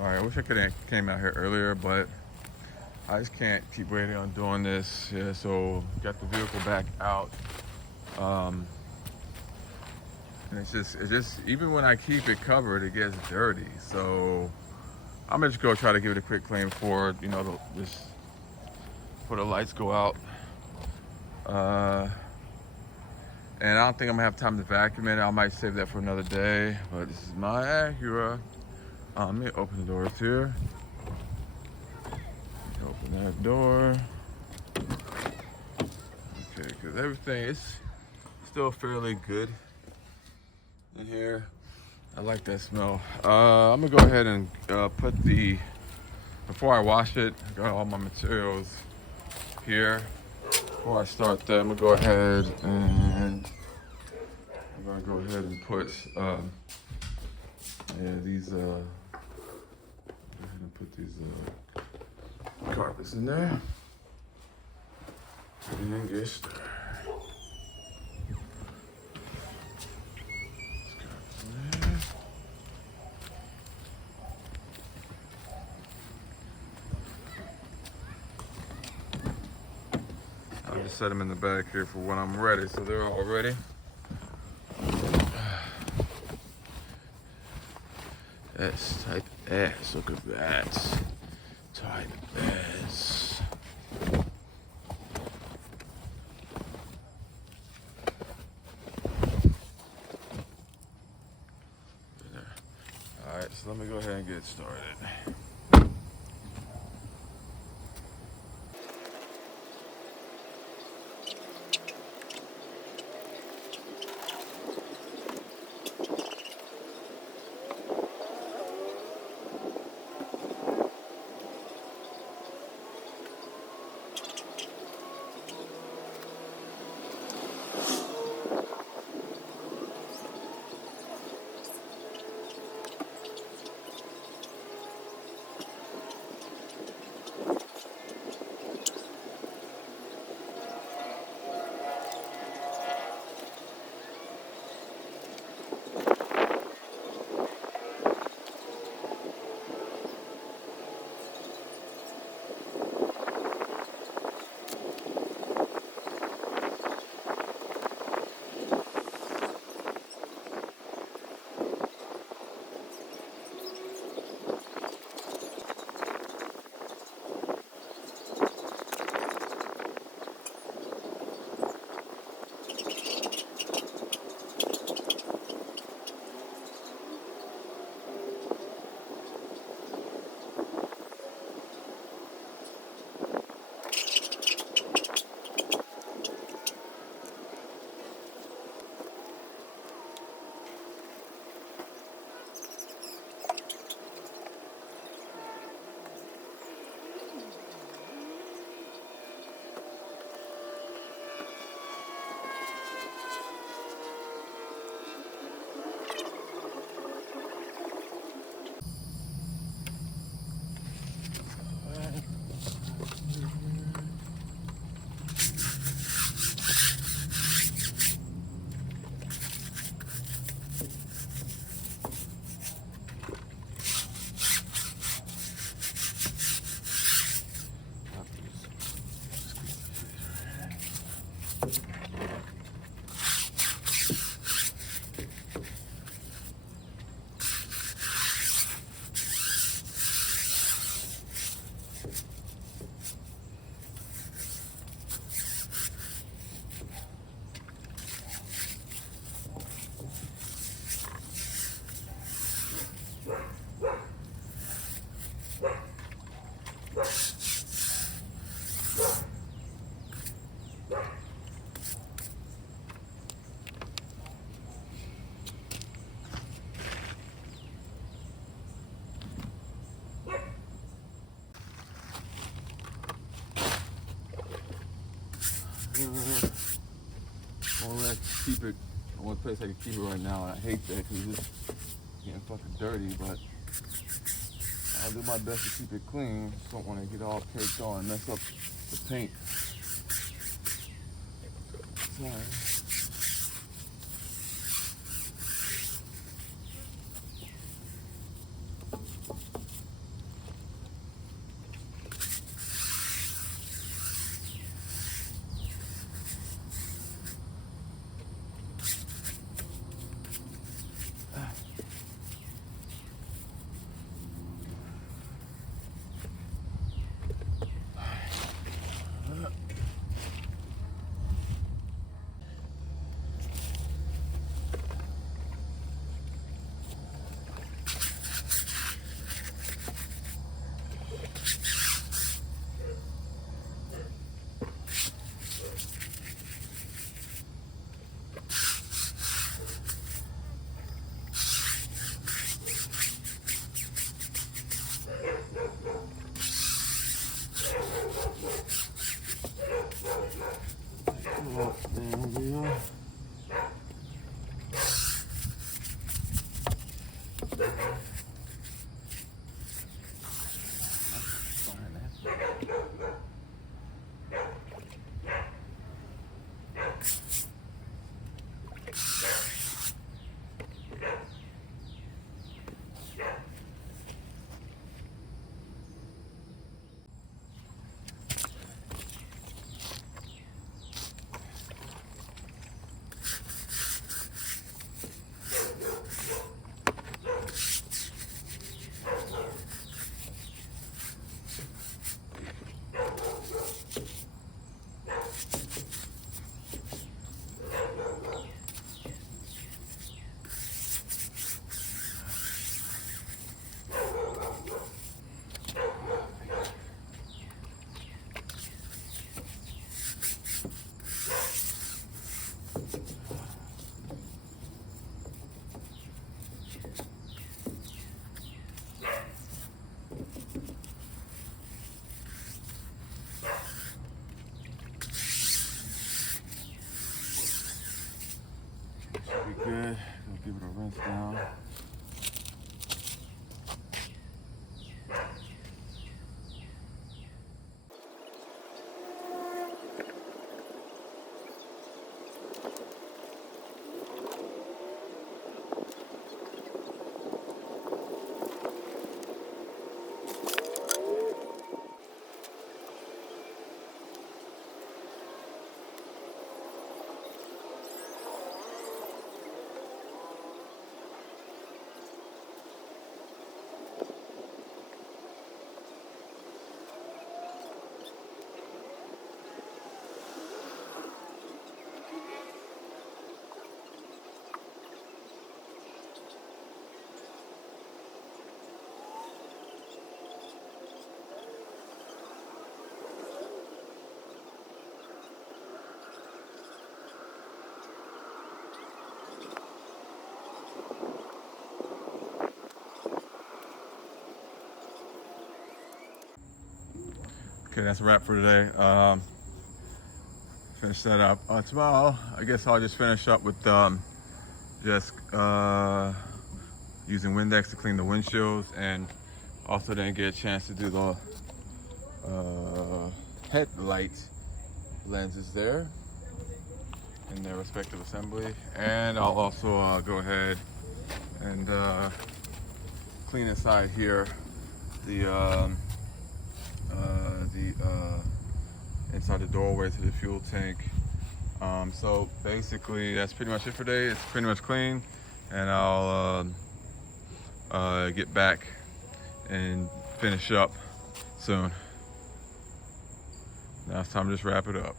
Alright, I wish I could have came out here earlier, but I just can't keep waiting on doing this. Yeah, so got the vehicle back out. Um, and it's just, even when I keep it covered, it gets dirty. So I'm gonna just go try to give it a quick clean before, just before the lights go out. Uh, and I don't think I'm gonna have time to vacuum it. I might save that for another day. But this is my Acura. Let me open the doors here. Open that door. Okay, because everything is still fairly good in here. I like that smell. I'm gonna go ahead and before I wash it, I got all my materials here. Before I start that, I'm gonna go ahead and put these go ahead and put these carpets in there and get started. I'll just set them in the back here for when I'm ready, so they're all ready. That's type S, look at that. Type S. Alright, so let me go ahead and get started. Only I can keep it, only place I can keep it right now, and I hate that because it's just getting fucking dirty, but I'll do my best to keep it clean. Just don't want to get all caked on and mess up the paint. Sorry. Okay, that's a wrap for today. Finish that up. Tomorrow, I guess I'll just finish up with just using Windex to clean the windshields, and also didn't get a chance to do the headlight lenses there in their respective assembly. And I'll also go ahead and clean inside here the inside the doorway to the fuel tank. So basically that's pretty much it for today. It's pretty much clean, and I'll get back and finish up soon. Now it's time to just wrap it up.